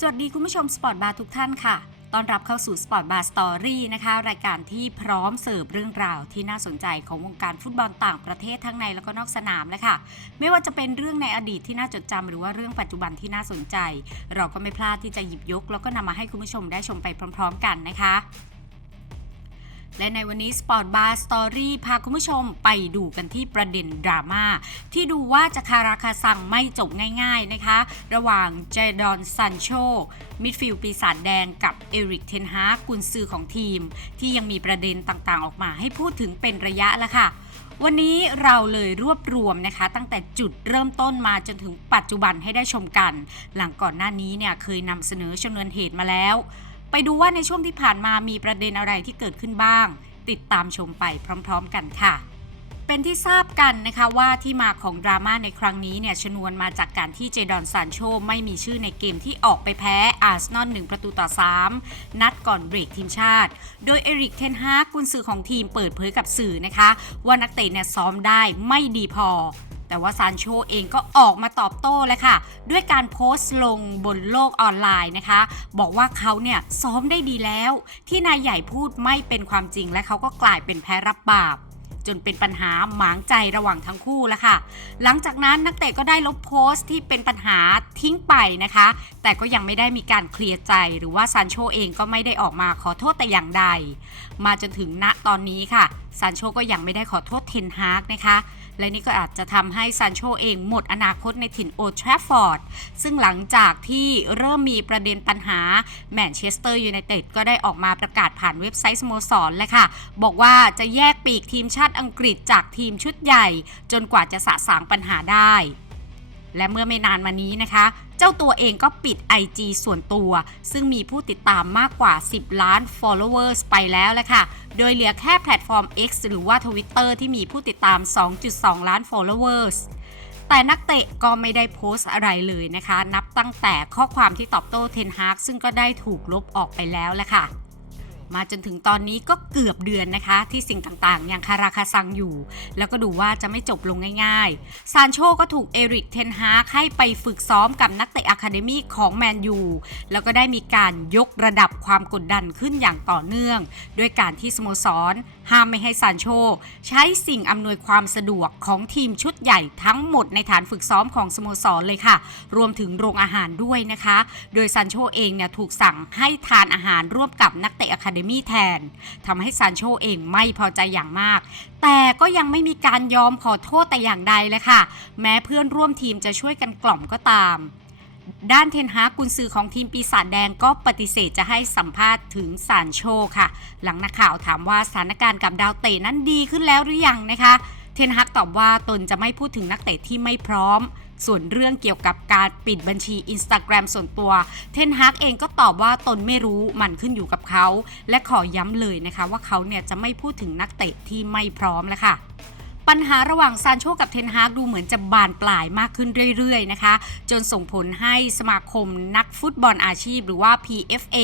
สวัสดีคุณผู้ชมสปอร์ตบาร์ทุกท่านค่ะ ต้อนรับเข้าสู่สปอร์ตบาร์สตอรี่นะคะ รายการที่พร้อมเสิร์ฟเรื่องราวที่น่าสนใจของวงการฟุตบอลต่างประเทศทั้งในแล้วก็นอกสนามเลยค่ะ ไม่ว่าจะเป็นเรื่องในอดีตที่น่าจดจำหรือว่าเรื่องปัจจุบันที่น่าสนใจ เราก็ไม่พลาดที่จะหยิบยก แล้วก็นำมาให้คุณผู้ชมได้ชมไปพร้อม ๆ กันนะคะ และในวันนี้ Sport Bar Story พาคุณผู้ชมไปดูกันที่ประเด็นดราม่าที่ดูว่าจะคาราคาซังไม่จบง่ายๆนะคะ ระหว่างเจดอนซันโชมิดฟิลด์ปีศาจแดงกับเอริกเทนฮากุนซือของทีม ที่ยังมีประเด็นต่างๆ ออกมาให้พูดถึงเป็นระยะแล้วค่ะวันนี้เราเลยรวบรวมนะคะ ตั้งแต่จุดเริ่มต้นมาจนถึงปัจจุบันให้ได้ชมกัน หลังก่อนหน้านี้เนี่ยเคยนำเสนอชนวนเหตุมาแล้ว ไปดูว่าในช่วงที่ผ่านมามีประเด็นอะไรที่เกิดขึ้นบ้าง ติดตามชมไปพร้อม ๆ กันค่ะ เป็นที่ทราบกันนะคะว่าที่มาของดราม่าในครั้งนี้เนี่ยชนวนมาจากการที่เจดอนซานโชไม่มีชื่อในเกมที่ออกไปแพ้อาร์เซนอล1ประตูต่อ 3 นัดก่อนเบรกทีมชาติ โดยเอริกเทนฮากกุนซือของทีมเปิดเผยกับสื่อนะคะ ว่านักเตะเนี่ยซ้อมได้ไม่ดีพอ แต่ว่าซานโชเองก็ออกมาตอบโต้เลยค่ะ ด้วยการโพสต์ลงบนโลกออนไลน์นะคะ บอกว่าเขาเนี่ยซ้อมได้ดีแล้ว ที่นายใหญ่พูดไม่เป็นความจริงและเขาก็กลายเป็นแพ้รับบาปจนเป็นปัญหาหมางใจระหว่างทั้งคู่แล้วค่ะ หลังจากนั้นนักเตะก็ได้ลบโพสต์ที่เป็นปัญหาทิ้งไปนะคะ แต่ก็ยังไม่ได้มีการเคลียร์ใจ หรือว่าซานโชเองก็ไม่ได้ออกมาขอโทษแต่อย่างใด มาจนถึงณตอนนี้ค่ะ ซานโชก็ยังไม่ได้ขอโทษเทนฮากนะคะ และนี่ก็อาจจะทำให้ซานโชเองหมดอนาคตในถิ่นโอทราฟฟอร์ด ซึ่งหลังจากที่เริ่มมีประเด็นปัญหาแมนเชสเตอร์ยูไนเต็ดก็ได้ออกมาประกาศผ่านเว็บไซต์สโมสรเลยค่ะ บอกว่าจะแยกปีกทีมชาติอังกฤษจากทีมชุดใหญ่ จนกว่าจะสะสางปัญหาได้ และเมื่อไม่นานมานี้นะคะ เจ้าตัวเองก็ปิด IG ส่วนตัว ซึ่งมีผู้ติดตามมากกว่า 10 ล้าน followers ไปแล้วแหละค่ะ โดยเหลือแค่แพลตฟอร์ม X หรือว่า Twitter ที่มีผู้ติดตาม 2.2 ล้าน followers แต่นักเตะก็ไม่ได้โพสต์อะไรเลยนะคะ นับตั้งแต่ข้อความที่ตอบโต้เทนฮากซึ่งก็ได้ถูกลบออกไปแล้วแหละค่ะ มาจนถึงตอนนี้ก็เกือบเดือนนะคะ ที่สิ่งต่างๆ ยังคาราคาซังอยู่ แล้วก็ดูว่าจะไม่จบลงง่ายๆ ซานโชก็ถูกเอริกเทนฮากให้ไปฝึกซ้อมกับนักเตะอะคาเดมี่ของแมนยูแล้วก็ได้มีการยกระดับความกดดันขึ้นอย่างต่อเนื่อง ด้วยการที่สโมสร ห้ามไม่ให้ซานโช ใช้สิ่งอำนวยความสะดวกของทีมชุดใหญ่ทั้งหมดในฐานฝึกซ้อมของสโมสรเลยค่ะ รวมถึงโรงอาหารด้วยนะคะ โดยซานโชเองเนี่ยถูกสั่งให้ทานอาหารร่วมกับนักเตะอะคาเดมี่แทนทำให้ซานโชเองไม่พอใจอย่างมาก แต่ก็ยังไม่มีการยอมขอโทษแต่อย่างใดเลยค่ะ แม้เพื่อนร่วมทีมจะช่วยกันกล่อมก็ตาม ด้านเทนฮากกุนซือของทีมปีศาจแดงก็ปฏิเสธจะให้สัมภาษณ์ถึงซานโชค่ะ หลังนักข่าวถามว่าสถานการณ์กับดาวเตะนั้นดีขึ้นแล้วหรือยังนะคะ เทนฮากตอบว่าตนจะไม่พูดถึงนักเตะที่ไม่พร้อม ส่วนเรื่องเกี่ยวกับการปิดบัญชี Instagram ส่วนตัว เทนฮากเองก็ตอบว่าตนไม่รู้มันขึ้นอยู่กับเขา และขอย้ำเลยนะคะว่าเขาเนี่ยจะไม่พูดถึงนักเตะที่ไม่พร้อมแล้วค่ะ ปัญหาระหว่างซานโชกับเทนฮากดูเหมือนจะบานปลายมากขึ้นเรื่อยๆนะคะ จนส่งผลให้สมาคมนักฟุตบอลอาชีพ หรือว่า PFA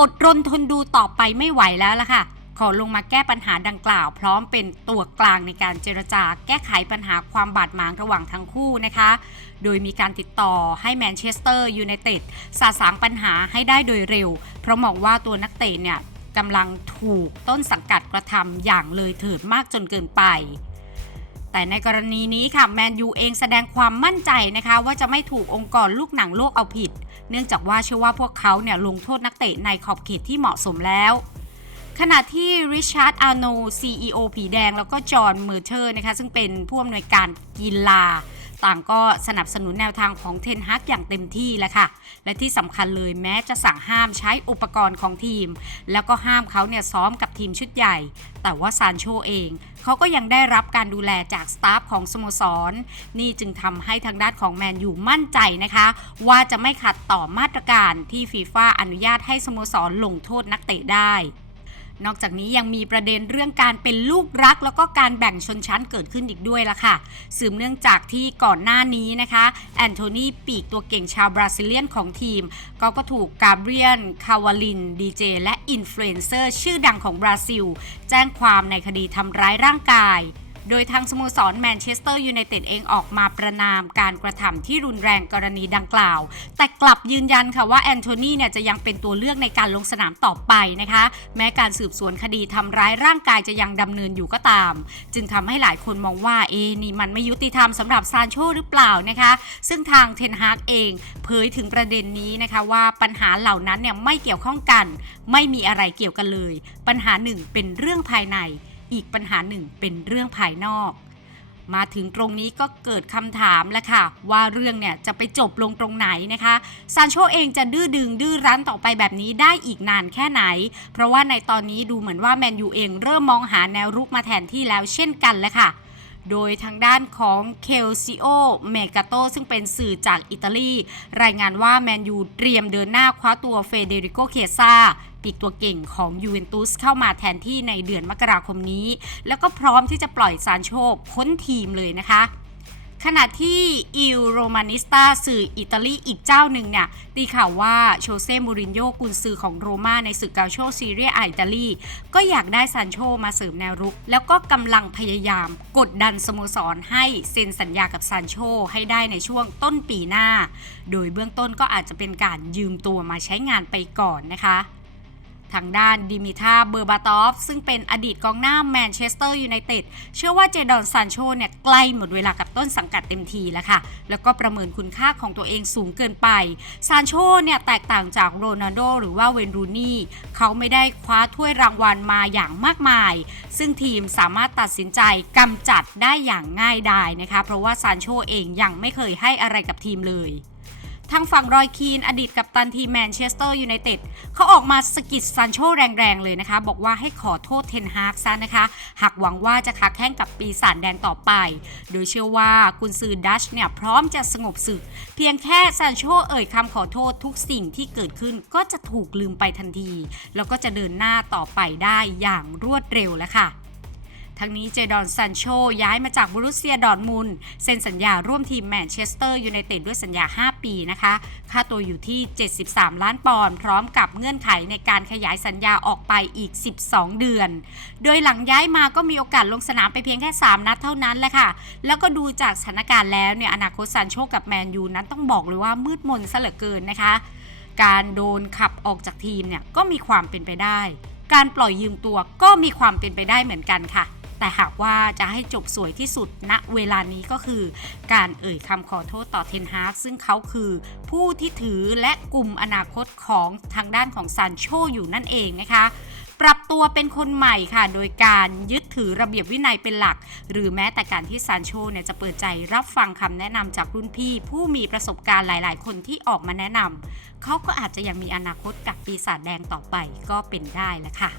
อดรนทนดูต่อไปไม่ไหวแล้วล่ะค่ะขอลงมาแก้ปัญหาดังกล่าว พร้อมเป็นตัวกลางในการเจรจาแก้ไขปัญหาความบาดหมางระหว่างทั้งคู่นะคะ โดยมีการติดต่อให้แมนเชสเตอร์ยูไนเต็ดสาสางปัญหาให้ได้โดยเร็ว เพราะมองว่าตัวนักเตะเนี่ยกำลังถูกต้นสังกัดกระทำอย่างเลยเถิดมากจนเกินไป แต่ในกรณีนี้ค่ะแมนยูเองแสดงความมั่นใจนะคะ ว่าจะไม่ถูกองค์กรลูกหนังโลกเอาผิด เนื่องจากว่าเชื่อว่าพวกเขาเนี่ยลงโทษนักเตะในขอบเขตที่เหมาะสมแล้วขณะที่ริชาร์ดอาร์โน CEO ผีแดง แล้วก็จอห์นเมอร์เทอร์นะคะซึ่งเป็นผู้อำนวยการกีฬา ต่างก็สนับสนุนแนวทางของเทนฮักอย่างเต็มที่แล้วค่ะ และที่สำคัญเลยแม้จะสั่งห้ามใช้อุปกรณ์ของทีม แล้วก็ห้ามเขาเนี่ยซ้อมกับทีมชุดใหญ่ แต่ว่าซานโชเองเขาก็ยังได้รับการดูแลจากสตาฟของสโมสร นี่จึงทำให้ทางด้านของแมนยูมั่นใจนะคะ ว่าจะไม่ขัดต่อมาตรการที่ฟีฟ่าอนุญาตให้สโมสรลงโทษนักเตะได้ นอกจากนี้ยังมีประเด็นเรื่องการเป็นลูกรัก แล้วก็การแบ่งชนชั้นเกิดขึ้นอีกด้วยละค่ะ สืบเนื่องจากที่ก่อนหน้านี้นะคะ แอนโทนีปีกตัวเก่งชาวบราซิเลียนของทีม ก็ก็ถูกกาเบรียน คาวาลิน ดีเจ และอินฟลูเอนเซอร์ชื่อดังของบราซิล แจ้งความในคดีทำร้ายร่างกาย โดยทางสโมสรแมนเชสเตอร์ยูไนเต็ดเองออกมาประนามการกระทำที่รุนแรงกรณีดังกล่าว แต่กลับยืนยันค่ะว่าแอนโทนีเนี่ยจะยังเป็นตัวเลือกในการลงสนามต่อไปนะคะ แม้การสืบสวนคดีทำร้ายร่างกายจะยังดำเนินอยู่ก็ตาม จึงทำให้หลายคนมองว่าเอนี่มันไม่ยุติธรรมสำหรับซานโชหรือเปล่านะคะ ซึ่งทางเทนฮากเองเผยถึงประเด็นนี้นะคะว่าปัญหาเหล่านั้นเนี่ยไม่เกี่ยวข้องกัน ไม่มีอะไรเกี่ยวกันเลย ปัญหาหนึ่งเป็นเรื่องภายใน อีกปัญหาหนึ่งเป็นเรื่องภายนอก มาถึงตรงนี้ก็เกิดคำถามแล้วค่ะ ว่าเรื่องเนี่ยจะไปจบลงตรงไหนนะคะซานโชเองจะดื้อดึงดื้อรั้นต่อไปแบบนี้ได้อีกนานแค่ไหน เพราะว่าในตอนนี้ดูเหมือนว่าแมนยูเองเริ่มมองหาแนวรุกมาแทนที่แล้วเช่นกันแล้วค่ะ โดยทางด้านของเคลซิโอเมกาโตซึ่งเป็นสื่อจากอิตาลี รายงานว่าแมนยูเตรียมเดินหน้าคว้าตัวเฟเดริโกเคซาปีกตัวเก่งของยูเวนตุสเข้ามาแทนที่ในเดือนมกราคมนี้ แล้วก็พร้อมที่จะปล่อยซานโชพ้นทีมเลยนะคะ ขณะที่อิลโรมานิสตาสื่ออิตาลีอีกเจ้าหนึ่งเนี่ยตีข่าวว่าโชเซ่มูรินโญ่กุนซือของโรม่าในศึกกาโชซีเรียอาอิตาลี ก็อยากได้ซานโชมาเสริมแนวรุก แล้วก็กำลังพยายามกดดันสโมสรให้เซ็นสัญญากับซานโชให้ได้ในช่วงต้นปีหน้า โดยเบื้องต้นก็อาจจะเป็นการยืมตัวมาใช้งานไปก่อนนะคะ ทางด้านดิมิทาเบอร์บาตอฟ ซึ่งเป็นอดีตกองหน้าแมนเชสเตอร์ยูไนเต็ดเชื่อว่าเจดอนซานโชเนี่ยใกล้หมดเวลากับต้นสังกัดเต็มทีแล้วค่ะ แล้วก็ประเมินคุณค่าของตัวเองสูงเกินไป ซานโชเนี่ยแตกต่างจากโรนัลโดหรือว่าเวนรูนี่ เขาไม่ได้คว้าถ้วยรางวัลมาอย่างมากมาย ซึ่งทีมสามารถตัดสินใจกำจัดได้อย่างง่ายดายนะคะ เพราะว่าซานโชเองยังไม่เคยให้อะไรกับทีมเลย ทางฝั่งรอยคีนอดีตกัปตันทีแมนเชสเตอร์ยูไนเต็ดเขาออกมาสะกิดซานโชแรงๆเลยนะคะ บอกว่าให้ขอโทษเทนฮากซะนะคะ หากหวังว่าจะค้าแข่งกับปีศาจแดงต่อไป โดยเชื่อว่ากุนซือดัชเนี่ยพร้อมจะสงบศึก เพียงแค่ซานโชเอ่ยคำขอโทษทุกสิ่งที่เกิดขึ้นก็จะถูกลืมไปทันที แล้วก็จะเดินหน้าต่อไปได้อย่างรวดเร็วแล้วค่ะ ทั้งนี้เจดอนซันโชย้ายมาจากบรูเซียดอร์มุนเซ็นสัญญาร่วมทีมแมนเชสเตอร์ยูไนเต็ดด้วยสัญญา 5 ปีนะคะ ค่าตัวอยู่ที่ 73 ล้านปอนด์พร้อมกับเงื่อนไขในการขยายสัญญาออกไปอีก 12 เดือน โดยหลังย้ายมาก็มีโอกาสลงสนามไปเพียงแค่ 3 นัดเท่านั้นแหละค่ะ แล้วก็ดูจากสถานการณ์แล้วเนี่ยอนาคตซันโชกับแมนยูนั้นต้องบอกเลยว่ามืดมนซะเหลือเกินนะคะ การโดนขับออกจากทีมเนี่ยก็มีความเป็นไปได้ การปล่อยยืมตัวก็มีความเป็นไปได้เหมือนกันค่ะ แต่หากว่าจะให้จบสวยที่สุดณเวลานี้ก็คือ การเอ่ยคำขอโทษต่อเทนฮากซึ่งเขาคือผู้ที่ถือและกลุ่มอนาคตของทางด้านของซานโชอยู่นั่นเองนะคะปรับตัวเป็นคนใหม่ค่ะ โดยการยึดถือระเบียบวินัยเป็นหลัก หรือแม้แต่การที่ซานโชเนี่ยจะเปิดใจรับฟังคำแนะนำจากรุ่นพี่ ผู้มีประสบการณ์หลาย ๆ คนที่ออกมาแนะนำเขาก็อาจจะยังมีอนาคตกับปีศาจแดงต่อไปก็เป็นได้แหละค่ะ